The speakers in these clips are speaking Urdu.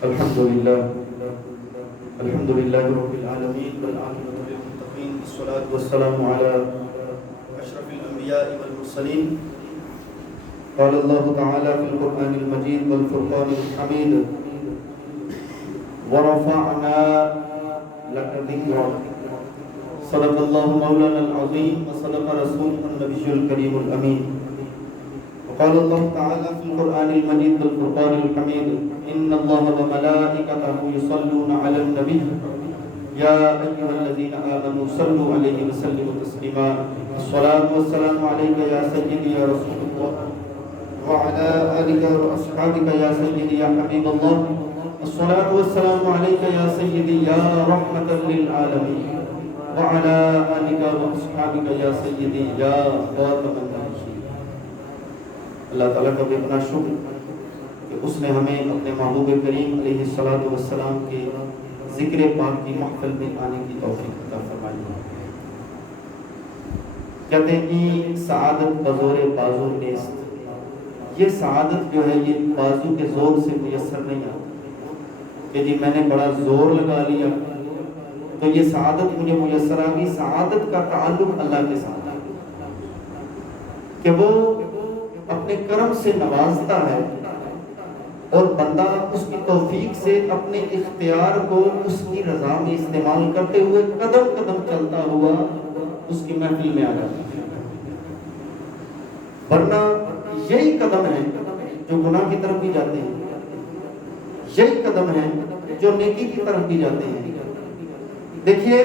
الحمد لله رب العالمين والعاقبة للمتقين والصلاة والسلام على أشرف الأنبياء والمرسلين. قال الله تعالى في القرآن المجيد والفرقان الحميد: ورفعنا لك ذكرك. صدق الله مولانا العظيم وصدق رسوله النبي الكريم الأمين. وقال الله تعالى في القرآن المجيد والفرقان الحميد: إن الله وملائكته يصلون على النبي يا أيها الذين آمنوا صلوا عليه وسلموا تسليما. الصلاة والسلام عليك يا سيدي يا رسول الله وعلى آلك وأصحابك يا سيدي يا حبيب الله. الصلاة والسلام عليك يا سيدي يا رحمة للعالمين وعلى آلك وأصحابك يا سيدي يا خاتم النبيين. اللہ تعالیٰ کا بے پناہ شکر کہ اس نے ہمیں اپنے محبوب کریم علیہ الصلوۃ والسلام کے ذکر پاک کی محفل میں آنے کی توفیق عطا فرمائی. کہتے ہیں کہ سعادت بزور بازو نیست. یہ سعادت جو ہے یہ بازو کے زور سے میسر نہیں آتی کہ جی میں نے بڑا زور لگا لیا تو یہ سعادت مجھے میسر آ گئی. سعادت کا تعلق اللہ کے ساتھ ہے کہ وہ اپنے کرم سے نوازتا ہے اور بندہ اس کی توفیق سے اپنے اختیار کو اس کی رضا میں استعمال کرتے ہوئے قدم قدم چلتا ہوا اس کی محفل میں آ جاتا ہے. ورنہ یہی قدم ہیں جو گناہ کی طرف بھی جاتے ہیں, یہی قدم ہیں جو نیکی کی طرف بھی جاتے ہیں. دیکھیے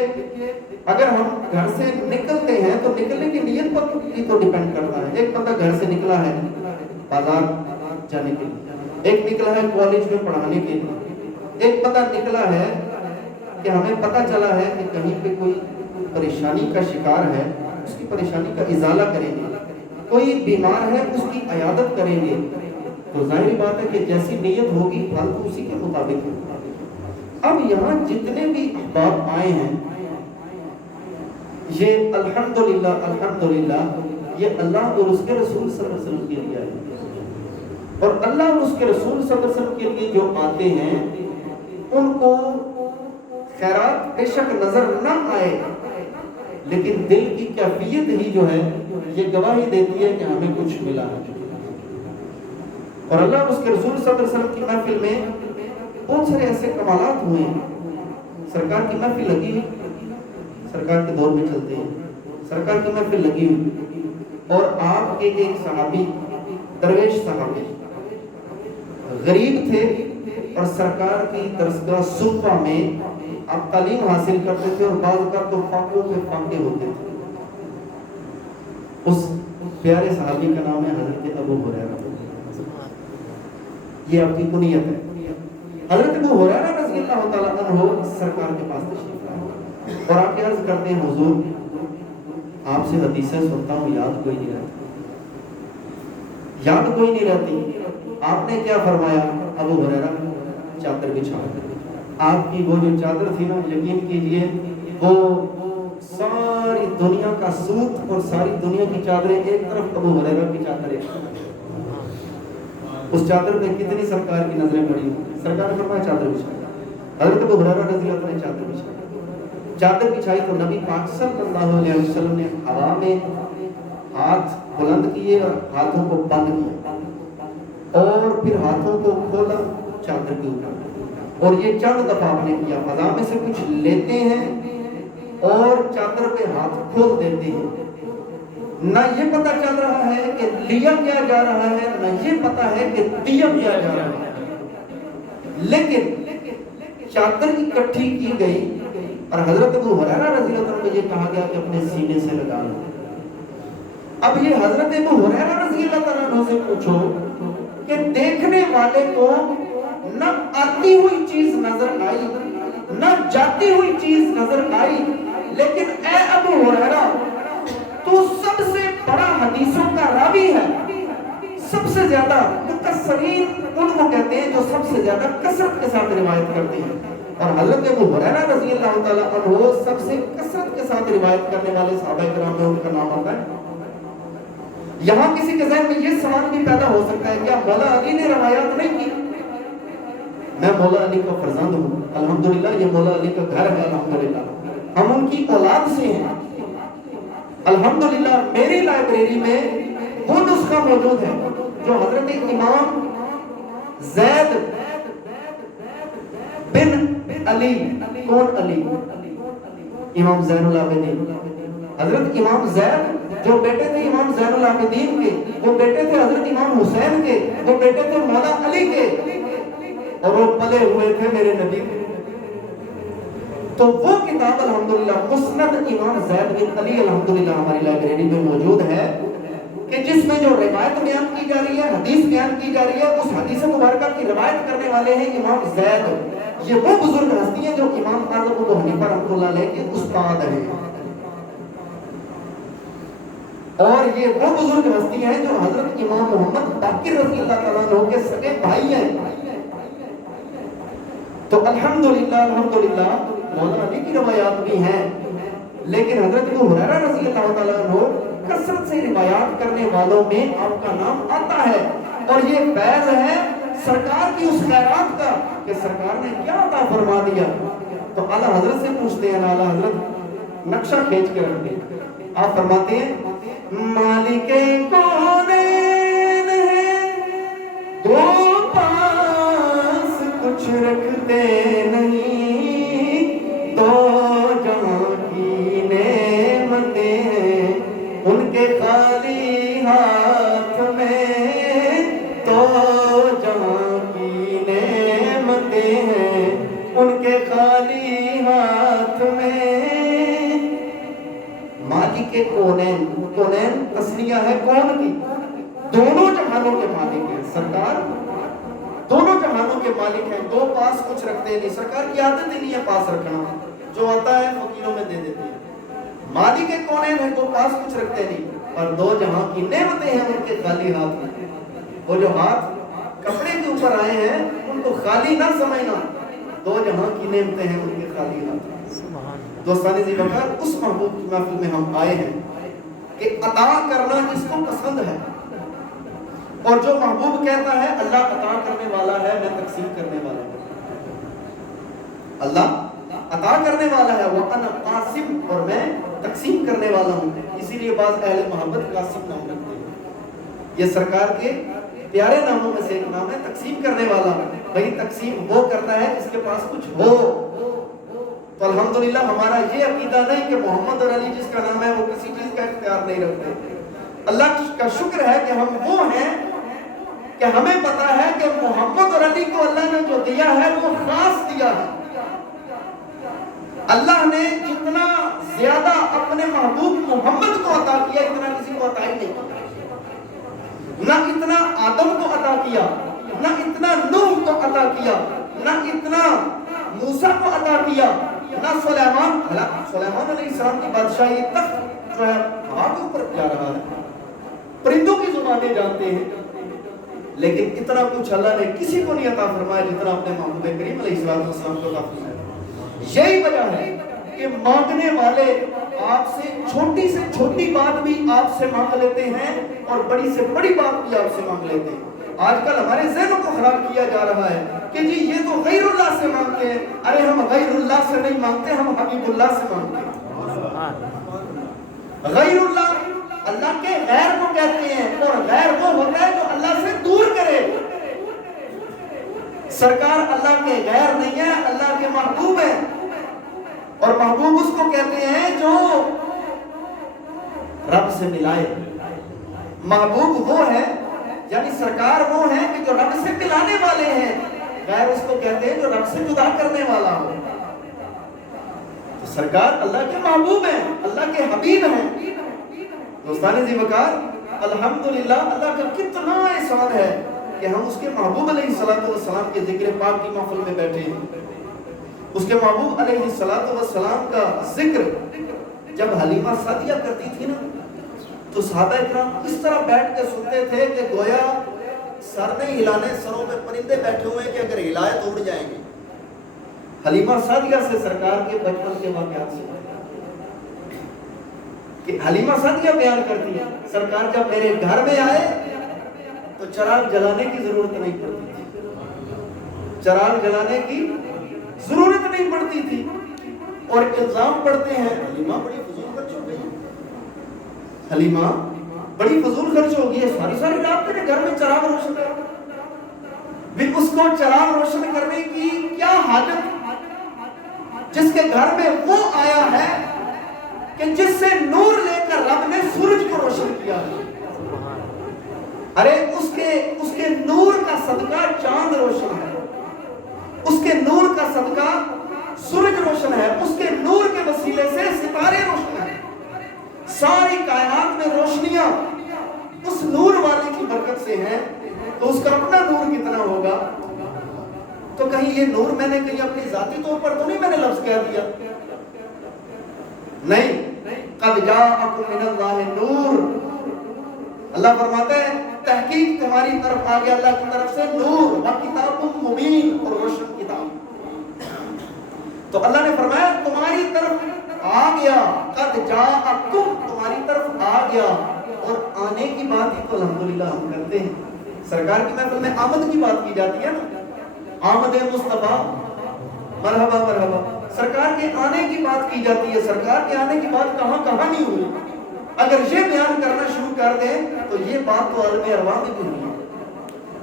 اگر ہم گھر سے نکلتے ہیں تو نکلنے کی نیت پر بھی تو ڈیپینڈ کرتا ہے. ایک بندہ گھر سے نکلا ہے بازار جانے کے لیے, ایک نکلا ہے کالج میں پڑھانے کے لیے, ایک بندہ نکلا ہے کہ ہمیں پتہ چلا ہے کہ کہیں پہ کوئی پریشانی کا شکار ہے, اس کی پریشانی کا ازالہ کریں گے, کوئی بیمار ہے اس کی عیادت کریں گے. تو ظاہری بات ہے کہ جیسی نیت ہوگی پھل تو اسی کے مطابق ہوگا. اب یہاں جتنے بھی احباب آئے ہیں یہ الحمدللہ یہ اللہ اور اس کے رسول صلی اللہ علیہ وسلم کے لیے آئے ہیں. اور اللہ اور اس کے رسول صلی اللہ علیہ وسلم کے لیے جو آتے ہیں ان کو خیرات بے شک نظر نہ آئے لیکن دل کی کیفیت ہی جو ہے یہ گواہی دیتی ہے کہ ہمیں کچھ ملا ہے. اور اللہ اور اس کے رسول صلی اللہ علیہ وسلم کی محفل میں بہت سارے ایسے کمالات ہوئے ہیں. سرکار کی محفل لگی ہوئی, سرکار کے دور میں چلتے ہیں, سرکار کی محفل لگی ہوئی اور آپ کے ایک صحابی درویش صحابی غریب تھے اور سرکار کی درسگاہ صوفہ میں آپ تعلیم حاصل کرتے تھے اور بعض اوقات تو فاقوں پہ فاقے ہوتے تھے. اس پیارے صحابی کا نام ہے حضرت ابو ہریرہ. یہ آپ کی کنیت ہے. حضرت ابو ہریرہ رضی اللہ تعالیٰ عنہ سرکار کے پاس تشریف لائے اور آپ عرض کرتے ہیں حضور آپ سے حدیثیں سنتا ہوں یاد کوئی نہیں رہتی. آپ نے کیا فرمایا؟ ابو ہریرہ چادر بچھاؤ. آپ کی وہ جو چادر تھی نا, یقین کیجئے وہ ساری دنیا کا سوت اور ساری دنیا کی چادریں ایک طرف, ابو ہریرہ کی چادر ایک طرف. اس چادر پہ کتنی سرکار کی نظریں پڑی. سرکار نے فرمایا چادر بچھائی. حضرت ابو ہریرہ رضی اللہ عنہ نے چادر بچھائی. چادر بچھائی تو نبی پاک صلی اللہ علیہ وسلم نے ہوا میں ہاتھ بلند کیے اور ہاتھوں کو بند کیا اور پھر ہاتھوں کو کھولا چادر کے اوپر, اور یہ چند دفعہ آپ نے کیا. فضا میں سے کچھ لیتے ہیں اور چادر پہ ہاتھ کھول دیتے ہیں. نہ یہ پتہ چل رہا ہے کہ لیا کیا جا رہا ہے, نہ یہ پتہ ہے کہ دیا کیا جا رہا ہے, لیکن چادر اکٹھی کی گئی اور حضرت ابو ہریرہ رضی اللہ عنہ کو یہ کہا گیا کہ اپنے سینے سے لگا لو. اب یہ حضرت ابو ہریرہ رضی اللہ عنہ سے پوچھو کہ دیکھنے والے کو نہ آتی ہوئی چیز نظر آئی نہ جاتی ہوئی چیز نظر آئی, لیکن اے ابو ہریرہ تو سب سے بڑا حدیثوں کا راوی ہے. سب سے زیادہ مکثرین ان کو کہتے ہیں جو سب سے زیادہ کثرت کے ساتھ روایت کرتے ہیں, اور حضرت ابو ہریرہ رضی اللہ تعالیٰ عنہ سب سے کثرت کے ساتھ روایت کرنے والے صحابہ کرام میں ان کا نام آتا ہے. یہاں کسی کے ذہن میں یہ سوال بھی پیدا ہو سکتا ہے کیا مولا علی نے روایات نہیں کی؟ میں مولا علی کا فرزند ہوں الحمدللہ، یہ مولا علی کا گھر ہے الحمدللہ، ہم ان کی اولاد سے ہیں الحمدللہ۔ میری لائبریری میں وہ نسخہ موجود ہے جو حضرت امام زید بن علی، کون علی؟ امام زین العابدین، حضرت امام زید جو بیٹے تھے امام زین العابدین کے، وہ بیٹے تھے حضرت امام حسین کے، وہ بیٹے تھے مولا علی کے، اور وہ پلے ہوئے تھے میرے نبی کے۔ تو وہ کتاب الحمدللہ مسند امام زید بن علی الحمدللہ ہماری لائبریری میں موجود ہے، کہ جس میں جو روایت بیان کی جا رہی ہے، حدیث بیان کی جا رہی ہے، اس حدیث مبارکہ کی روایت کرنے والے ہیں امام زید۔ یہ وہ بزرگ ہستی ہیں جو امام ابو حنیفہ رحمۃ اللہ علیہ کے استاد ہیں، اور یہ وہ بزرگ ہستی ہیں جو حضرت امام محمد باقر رضی اللہ تعالیٰ عنہ کے سگے بھائی ہیں۔ تو الحمدللہ الحمدللہ مولا علی کی روایات بھی ہیں، لیکن حضرت ابو ہریرہ رضی اللہ تعالیٰ عنہ کثرت سے روایات کرنے والوں میں آپ کا نام آتا ہے، اور یہ فیض ہے سرکار کی اس خیرات کا کہ سرکار نے کیا عطا فرما دیا۔ تو اعلیٰ حضرت سے پوچھتے ہیں، اعلیٰ حضرت نقشہ کھینچ کے رکھتے ہیں، آپ فرماتے ہیں مالک کونین ہے دو پاس کچھ رکھتے نہیں، دو جہاں کی نعمتیں ہیں ان کے خالی ہاتھ میں، دو جہاں کی نعمتیں ہیں ان کے خالی ہاتھ میں۔ مالک کونین، کونین تسنیہ ہے کون کی؟ دونوں جہانوں کے مالک ہیں سرکار، دونوں جہانوں کے مالک ہیں، دو پاس کچھ رکھتے نہیں، سرکار کی عادت ہی نہیں ہے پاس رکھنا، جو آتا ہے فقیروں میں دے دیتے ہیں۔ مالک کونین ہے، دو پاس کچھ رکھتے نہیں، اور دو جہاں کی نعمتیں ہیں ان کے خالی ہاتھ میں۔ وہ جو ہاتھ کپڑے کے اوپر آئے ہیں ان کو خالی نہ سمجھنا، دو جہاں کی نعمتیں ہیں ان کے خالی ہاتھ میں۔ دوستان ذی وقار، اس محبوب کی محفل میں ہم آئے ہیں کہ عطا کرنا جس کو پسند ہے، اور جو محبوب کہتا ہے اللہ عطا کرنے والا ہے میں تقسیم کرنے والا ہوں، اللہ عطا کرنے والا ہے، وَأَنَا قاسم، اور میں تقسیم کرنے والا ہوں۔ اسی لیے بعض اہل محبت قاسم نام رکھتے ہیں، یہ سرکار کے پیارے ناموں میں سے ایک نام ہے تقسیم کرنے والا۔ بھئی تقسیم وہ کرتا ہے جس کے پاس کچھ ہو۔ تو الحمدللہ ہمارا یہ عقیدہ نہیں کہ محمد اور علی جس کا نام ہے وہ کسی چیز کا اختیار نہیں رکھتے۔ اللہ کا شکر ہے کہ ہم وہ ہیں کہ ہمیں پتا ہے کہ محمد اور علی کو اللہ نے جو دیا ہے وہ خاص دیا ہے۔ اللہ نے جتنا زیادہ اپنے محبوب محمد کو عطا کیا اتنا کسی کو عطا ہی نہیں کیا، نہ اتنا آدم کو عطا کیا، نہ اتنا نوح کو عطا کیا، نہ اتنا موسیٰ کو عطا کیا، نہ سلیمان علیہ السلام کی بادشاہی تخت جو ہے ہوا کے اوپر جا رہا ہے، پرندوں کی زبانیں جانتے ہیں، لیکن اتنا کچھ اللہ نے کسی کو نہیں عطا فرمایا جتنا اپنے محبوب کریم علیہ السلام کو عطا فرمایا۔ یہی وجہ ہے کہ مانگنے والے آپ سے چھوٹی بات بھی آپ سے مانگ لیتے ہیں اور بڑی سے بڑی بات بھی آپ سے مانگ لیتے ہیں۔ آج کل ہمارے ذہنوں کو خراب کیا جا رہا ہے کہ جی یہ تو غیر اللہ سے مانگتے ہیں، ارے ہم غیر اللہ سے نہیں مانگتے، ہم حبیب اللہ سے مانگتے ہیں۔ غیر اللہ اللہ کے غیر کو کہتے ہیں، اور غیر وہ ہوتا ہے جو اللہ سے دور کرے۔ سرکار اللہ کے غیر نہیں ہے، اللہ کے محبوب ہے، اور محبوب اس کو کہتے ہیں جو رب سے ملائے۔ محبوب وہ ہے، یعنی سرکار وہ ہیں کہ جو رب سے ملانے والے ہیں، غیر اس کو کہتے ہیں جو رب سے جدا کرنے والا ہو۔ تو سرکار اللہ کے محبوب ہیں، اللہ کے حبیب ہیں۔ دوستان ذی وقار، الحمدللہ اللہ کا کتنا احسان ہے کہ ہم اس کے محبوب علیہ السلام کے ذکر پاک کی محفل میں بیٹھے ہیں۔ اس کے محبوب علیہ السلام کا ذکر جب حلیمہ سعدیہ کرتی تھی نا، تو صحابہ اکرام اس طرح بیٹھ کے سنتے تھے کہ گویا سر نہیں ہلانے، سروں پہ پرندے بیٹھے ہوئے کہ اگر ہلائے تو اڑ جائیں گے۔ حلیمہ سعدیہ سے سرکار کے بچپن کے واقعات سے کہ حلیمہ سعدیہ بیان کرتی ہے، سرکار جب میرے گھر میں آئے تو چراغ جلانے کی ضرورت نہیں پڑتی تھی، چراغ جلانے کی ضرورت نہیں پڑتی تھی. اور الزام پڑھتے ہیں حلیمہ بڑی فضول خرچ ہو گئی, حلیمہ بڑی فضول خرچ ہو گئی ہے, ساری ساری رات تیرے گھر میں چراغ روشن کر. بھی اس کو چراغ روشن کرنے کی کیا حاجت, جس کے گھر میں وہ آیا ہے کہ جس سے نور لے کر رب نے سورج کو روشن کیا. ارے اس کے نور کا صدقہ چاند روشن ہے, اس کے نور کا صدقہ سورج روشن ہے, اس کے نور کے وسیلے سے ستارے روشن ہیں. ساری کائنات میں روشنیاں اس نور والے کی برکت سے ہیں, تو اس کا اپنا نور کتنا ہوگا. تو کہیں یہ نور میں نے کہیں اپنی ذاتی طور پر تو نہیں میں نے لفظ کہہ دیا, نہیں. قد جاءکم من اللہ نور, اللہ فرماتا ہے تحقیق تمہاری طرف آ گیا اللہ کی طرف سے نور, و کتاب مبین, اور روشن کتاب. تو اللہ نے فرمایا تمہاری طرف آ گیا, قد جاءکم, تمہاری طرف آ گیا. اور آنے کی بات ہی تو الحمدللہ ہم کرتے ہیں. سرکار کی محفل میں آمد کی بات کی جاتی ہے نا, آمد مصطفیٰ, مرحبا مرحبا. سرکار کے آنے کی بات کی جاتی ہے. سرکار کے آنے کی بات کہاں کہاں نہیں ہوئی. اگر یہ بیان کرنا شروع کر دیں تو یہ بات تو عالم ارواح میں بھی ہوئی.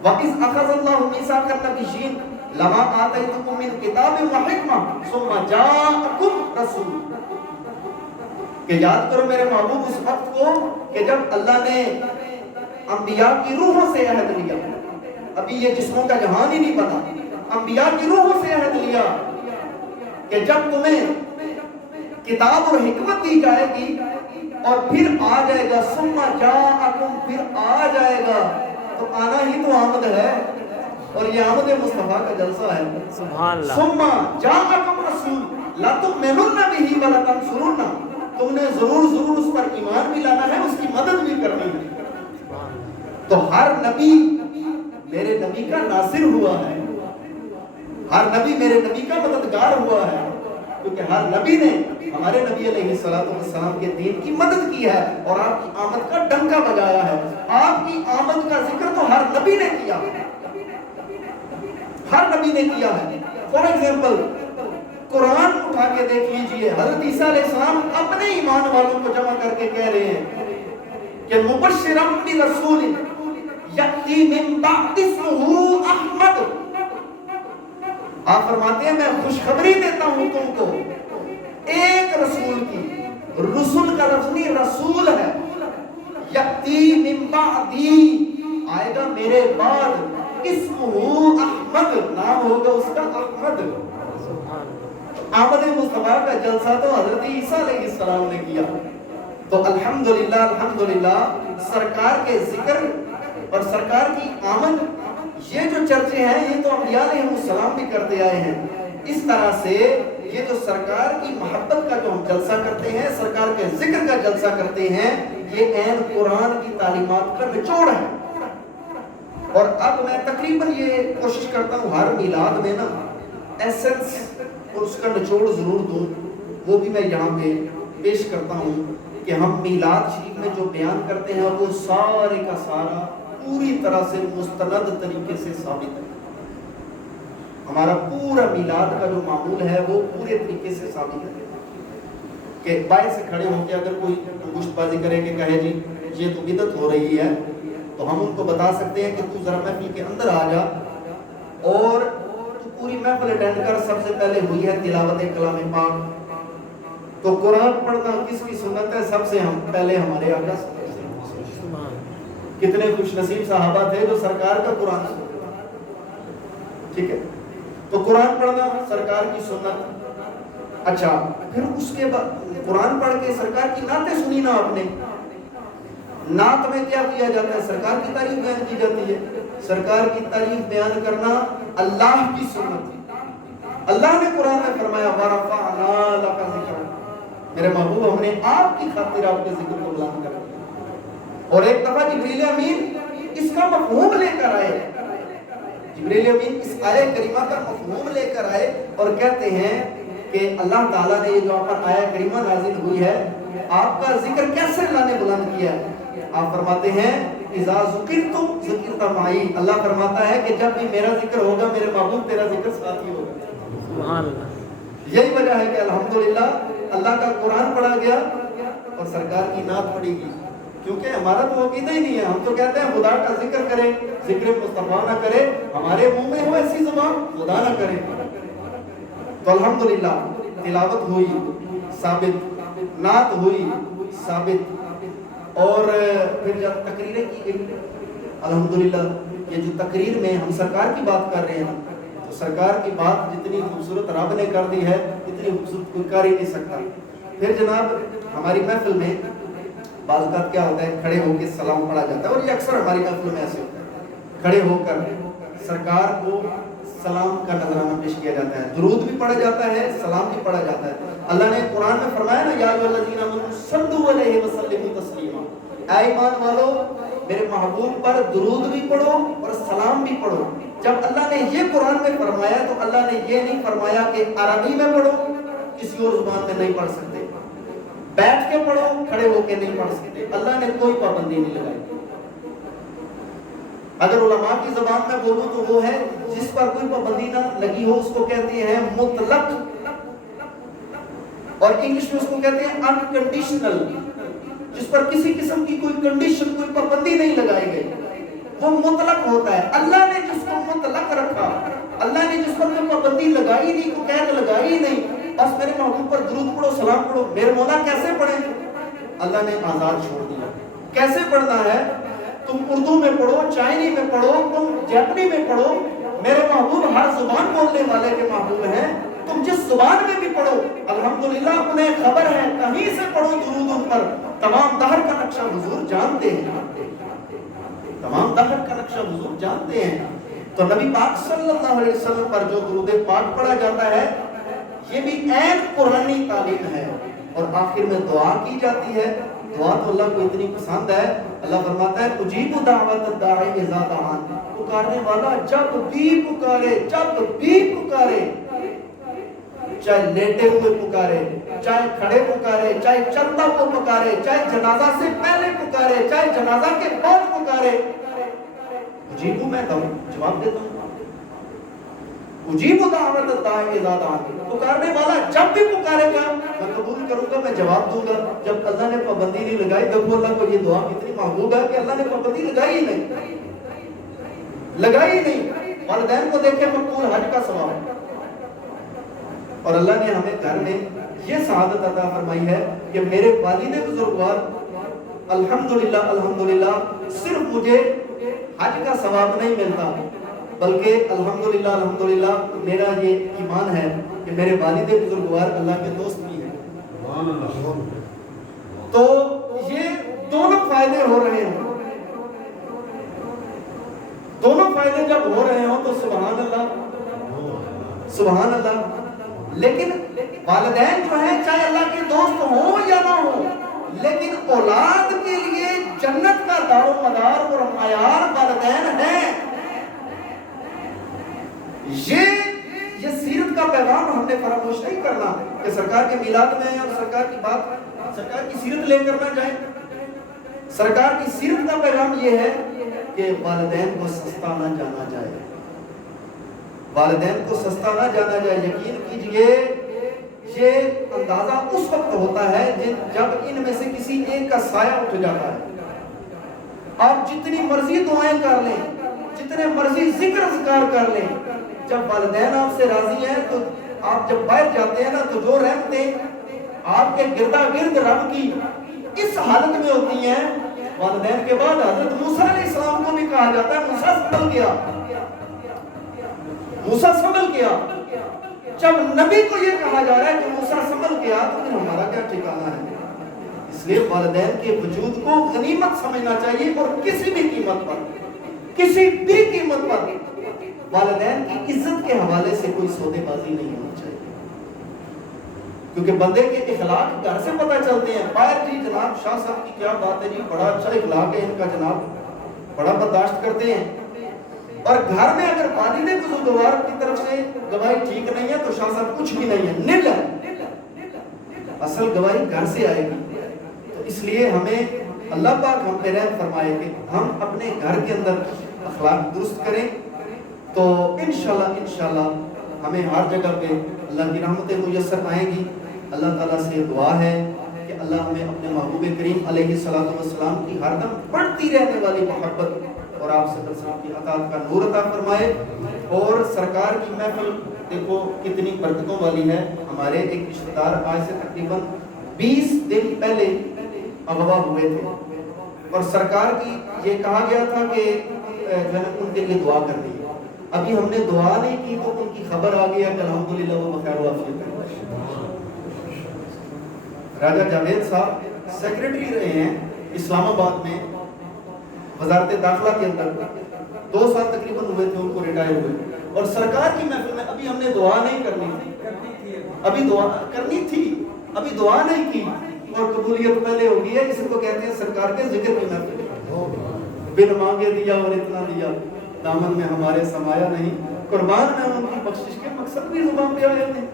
وَإِذْ أَخَذَ اللَّهُ مِيثَاقَ النَّبِيِّينَ لَمَا آتَيْتُكُم مِّن كِتَابٍ وَحِكْمَةٍ ثُمَّ جَاءَكُمْ رَسُولٌ, کہ یاد کرو میرے محبوب اس وقت کو کہ جب اللہ نے انبیاء کی روحوں سے عہد لیا. ابھی یہ جسموں کا جہان ہی نہیں پتا, انبیاء کی روحوں سے عہد لیا کہ جب تمہیں کتاب اور حکمت دی جائے گی اور پھر آ جائے گا, ثم جاءکم, پھر آ جائے گا. تو آنا ہی تو آمد ہے, اور یہ آمد مصطفیٰ کا جلسہ ہے. سبحان اللہ. ثم جاءکم رسول لا تؤمنون به ولا تنصرون, تم نے ضرور اس پر ایمان بھی لانا ہے, اس کی مدد بھی کرنی ہے. تو ہر نبی میرے نبی کا ناصر ہوا ہے, ہر نبی میرے نبی کا مددگار ہوا ہے, کیونکہ ہر نبی نے ہمارے نبی علیہ السلام کے دین کی مدد کی ہے اور آپ کی آمد کا ڈنکا بجایا ہے. آپ کی آمد کا ذکر تو ہر نبی نے کیا, ہر نبی نے کیا ہے. فار ایگزامپل قرآن اٹھا کے دیکھ لیجئے, حضرت عیسیٰ علیہ السلام اپنے ایمان والوں کو جمع کر کے کہہ رہے ہیں کہ مبشرم برسول یأتی من بعد اسمہ احمد. آپ فرماتے ہیں میں خوشخبری دیتا ہوں تم کو ایک رسول کی, رسول کا لفظ نہیں رسول ہے, یأتی من بعدی, آئے گا میرے بعد, اسمہ احمد, نام ہوگا اس کا احمد. آمد مصطفیٰ کا جلسہ تو حضرت عیسیٰ علیہ السلام نے کیا. تو الحمدللہ سرکار کے ذکر اور سرکار کی آمد, یہ جو چرچے ہیں یہ تو انبیاء علیہ السلام بھی کرتے آئے ہیں. اس طرح سے یہ جو سرکار کی محبت کا جو ہم جلسہ کرتے ہیں, سرکار کے ذکر کا جلسہ کرتے ہیں, یہ عین قرآن کی تعلیمات کا نچوڑ ہے. اور اب میں تقریباً یہ کوشش کرتا ہوں ہر میلاد میں نا ایسنس اور اس کا نچوڑ ضرور دوں, وہ بھی میں یہاں پہ پیش کرتا ہوں کہ ہم میلاد شریف میں جو بیان کرتے ہیں وہ سارے کا سارا پوری طرح سے مستند طریقے سے ثابت ہے. ہمارا پورا میلاد کا جو معمول ہے وہ پورے طریقے سے ثابت ہے کہ باہر سے کھڑے ہو کے اگر کوئی گوشت بازی کرے کہ کہے جی یہ تو بدعت ہو رہی ہے, تو ہم ان کو بتا سکتے ہیں کہ تو ذرا محفل کے اندر آ جا اور تو پوری محفل اٹینڈ کر. سب سے پہلے ہوئی ہے تلاوت کلام پاک. تو قرآن پڑھنا کس کی سنت ہے؟ سب سے ہم پہلے ہمارے آقا کتنے خوش نصیب صحابہ تھے جو سرکار کا قرآن سنتے. ٹھیک ہے, تو قرآن پڑھنا سرکار کی سنت. اچھا, پھر اس کے بعد قرآن پڑھ کے سرکار کی نعتیں سنی نا آپ نے. نعت میں کیا کیا جاتا ہے؟ سرکار کی تعریف بیان کی جاتی ہے. سرکار کی تعریف بیان کرنا اللہ کی سنت. اللہ نے قرآن میں فرمایا وَرَفَعْنَا لَكَ ذِكْرَكَ, میرے محبوب ہم نے آپ کی خاطر آپ کے ذکر کو بلند کر دیا. اور ایک دفعہ جبریل امین اس کا مفہوم لے کر آئے, جبریل امین اس آیہ کریمہ کا مفہوم لے کر آئے اور کہتے ہیں کہ اللہ تعالیٰ نے یہ جو آپ پر آیہ کریمہ نازل ہوئی ہے, آپ کا ذکر کیسے اللہ نے بلند کیا ہے؟ آپ فرماتے ہیں اذا ذکرت ذکرت معی، اللہ فرماتا ہے کہ جب بھی میرا ذکر ہوگا میرے محبوب تیرا ذکر ساتھ ہی ہوگا. سبحان اللہ. یہی وجہ ہے کہ الحمدللہ اللہ کا قرآن پڑھا گیا اور سرکار کی نعت پڑھی گئی. کیونکہ ہمارا تو عقیدہ ہی نہیں ہے. ہم تو کہتے ہیں خدا کا ذکر کرے، ذکر مصطفیٰ نہ کرے، ہمارے منہ میں ہو ایسی زبان خدا نہ کرے. تو الحمدللہ تلاوت ہوئی ثابت، نعت ہوئی ثابت، اور پھر جب تقریریں کی گئی الحمدللہ. یہ جو تقریر میں ہم سرکار کی بات کر رہے ہیں، تو سرکار کی بات جتنی خوبصورت رب نے کر دی ہے اتنی خوبصورت کوئی کر ہی نہیں سکتا. پھر جناب ہماری محفل میں بعض اوقات کیا ہوتا ہے، کھڑے ہو کے سلام پڑھا جاتا ہے، اور یہ اکثر ہماری محفل میں ایسے ہوتا ہے، کھڑے ہو کر سرکار کو سلام کا نذرانہ پیش کیا جاتا ہے، درود بھی پڑھا جاتا ہے، سلام بھی پڑھا جاتا ہے. اللہ نے قرآن میں فرمایا نا، یا ایھا الذین آمنوا صلوا علیہ وسلموا تسلیما، اے ایمان والو میرے محبوب پر درود بھی پڑھو اور سلام بھی پڑھو. جب اللہ نے یہ قرآن میں فرمایا تو اللہ نے یہ نہیں فرمایا کہ عربی میں پڑھو، کسی اور زبان میں نہیں پڑھ سکتے، بیٹھ کے پڑھو، کھڑے ہو کے نہیں پڑھ سکتے. اللہ نے کوئی پابندی نہیں لگائی. اگر علماء کی زبان میں بولوں تو وہ ہے جس پر کوئی پابندی نہ لگی ہو، اس کو کہتے ہیں مطلق، اور انگلش میں اس کو کہتے ہیں انکنڈیشنل. جس پر کسی قسم کی کوئی کنڈیشن، کوئی پابندی نہیں لگائی گئی، وہ مطلق ہوتا ہے. اللہ نے جس کو مطلق رکھا، اللہ نے جس پر کوئی پابندی لگائی نہیں، کوئی قید لگائی نہیں، بس میرے محبوب پر درود پڑھو، سلام پڑھو. میرے مولا کیسے پڑھیں؟ اللہ نے آزاد چھوڑ دیا. کیسے پڑھنا ہے؟ تم اردو میں پڑھو، چائنی میں پڑھو، تم جاپنی میں پڑھو. میرے محبوب ہر زبان بولنے والے کے محبوب ہیں. تم جس زبان میں بھی پڑھو الحمدللہ انہیں خبر ہے، کہیں سے پڑھو درود ان پر. تمام دہر کا نقشہ حضور جانتے ہیں، تمام دہر کا نقشہ حضور جانتے ہیں. تو نبی پاک صلی اللہ علیہ وسلم پر جو درود پاک پڑھا جاتا ہے یہ بھی عین قرآنی تعلیم ہے. اور آخر میں دعا کی جاتی ہے. دعا تو اللہ کو اتنی پسند ہے، اللہ فرماتا ہے اجیب دعوت الداعی اذا دعان، پکارنے والا جب بھی پکارے، جب بھی پکارے، چاہے لیٹے ہوئے پکارے، چاہے کھڑے پکارے، چاہے چلتا ہوا پکارے، چاہے جنازہ سے پہلے پکارے، چاہے جنازہ کے بعد پکارے. اجیبو، میں جواب دیتا ہوں. اجیب دعوت الداعی اذا دعان، پکارنے والا جب بھی پکارے گا میں قبول کروں گا، میں جواب دوں گا. جب اللہ نے پابندی نہیں لگائی، دیکھو اللہ کو یہ دعا کتنی محبوب ہے کہ اللہ نے پابندی لگائی ہی نہیں، لگائی ہی نہیں. والدین کو دیکھیں مقبول حج کا ثواب، اور اللہ نے ہمیں گھر میں یہ سعادت عطا فرمائی ہے کہ میرے والد بزرگوار الحمدللہ الحمدللہ صرف مجھے حج کا ثواب نہیں ملتا، بلکہ الحمدللہ الحمدللہ میرا یہ ایمان ہے کہ میرے والد بزرگوار اللہ کے دوست بھی ہیں. تو یہ دونوں فائدے ہو رہے ہیں. دونوں فائدے جب ہو رہے ہوں تو سبحان اللہ سبحان اللہ. لیکن والدین جو ہیں چاہے اللہ کے دوست ہوں یا نہ ہوں، لیکن اولاد کے لیے جنت کا دار و مدار اور معیار والدین ہیں. یہ سیرت کا پیغام ہم نے فراموش نہیں کرنا کہ سرکار کے میلاد میں اور سرکار کی بات، سرکار کی سیرت لے کر نہ جائیں. سرکار کی سیرت کا پیغام یہ ہے کہ والدین کو سستا نہ جانا جائے، والدین کو سستا نہ جانا جائے. یقین کیجئے یہ اندازہ اس وقت ہوتا ہے جب ان میں سے کسی ایک کا سایہ اٹھ جاتا ہے. آپ جتنی مرضی دعائیں کر لیں، جتنے مرضی ذکر اذکار کر لیں، جب والدین آپ سے راضی ہیں تو آپ جب باہر جاتے ہیں نا تو جو رحمتیں آپ کے گردا گرد رب کی اس حالت میں ہوتی ہیں. والدین کے بعد حضرت موسیٰ علیہ السلام کو بھی کہا جاتا ہے موسیٰ سنبھل گیا، موسیٰ سنبھل گیا. جب نبی کو یہ کہا جا رہا ہے کہ موسیٰ سنبھل گیا تو پھر ہمارا کیا ٹھکانہ ہے؟ اس لیے والدین کے وجود کو غنیمت سمجھنا چاہیے، اور کسی بھی قیمت پر، کسی بھی قیمت پر والدین کی عزت کے حوالے سے کوئی سودے بازی نہیں ہونی چاہیے. کیونکہ بندے کے اخلاق گھر سے پتہ چلتے ہیں. باہر جی جناب شاہ صاحب کی کیا بات ہے جی، بڑا اچھا اخلاق ہے ان کا جناب، بڑا برداشت کرتے ہیں. اور گھر میں اگر والد بزرگوار کی طرف سے گواہی ٹھیک نہیں ہے تو شاہ صاحب کچھ بھی نہیں ہے، نل ہے. اصل گواہی گھر سے آئے گی. تو اس لیے ہمیں اللہ پاک ہم پہ رحم فرمائے کہ ہم اپنے گھر کے اندر اخلاق درست کریں تو انشاءاللہ ہمیں ہر جگہ پہ اللہ کی رحمتیں میسر آئیں گی. اللہ تعالیٰ سے دعا ہے کہ اللہ ہمیں اپنے محبوب کریم علیہ السلام کی ہر دم بڑھتی رہنے والی محبت اور آپ صلی اللہ علیہ وسلم کی اطاعت کا نور عطا فرمائے. اور سرکار کی محفل دیکھو کتنی برکتوں والی ہے. ہمارے ایک رشتہ دار آج سے تقریباً 20 دن پہلے اغوا ہوئے تھے اور سرکار کی یہ کہا گیا تھا کہ جو ہے ان کے لیے دعا کرنی ہے. ابھی ہم نے دعا نہیں کی تو ان کی خبر آ گئی ہے کہ الحمدللہ وہ بخیر و عافیت ہے. راجہ جاوید صاحب سیکریٹری رہے ہیں اسلام آباد میں وزارت داخلہ کے اندر. 2 سال تقریباً ہوئے تھے ان کو ریٹائر ہوئے اور سرکار کی محفل میں ابھی ہم نے دعا نہیں کرنی تھی, ابھی دعا کرنی تھی, ابھی دعا نہیں کی اور قبولیت پہلے ہو گئی ہے. اس کو کہتے ہیں سرکار کے ذکر کی محفل. بن مانگے دیا اور اتنا دیا, دامن میں ہمارے سمایا نہیں, قربان میں ان کی بخشش کے مقصد بھی زبان پہ آئے نہیں.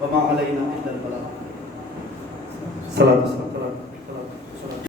وما علینا الا البلاغ. صلاۃ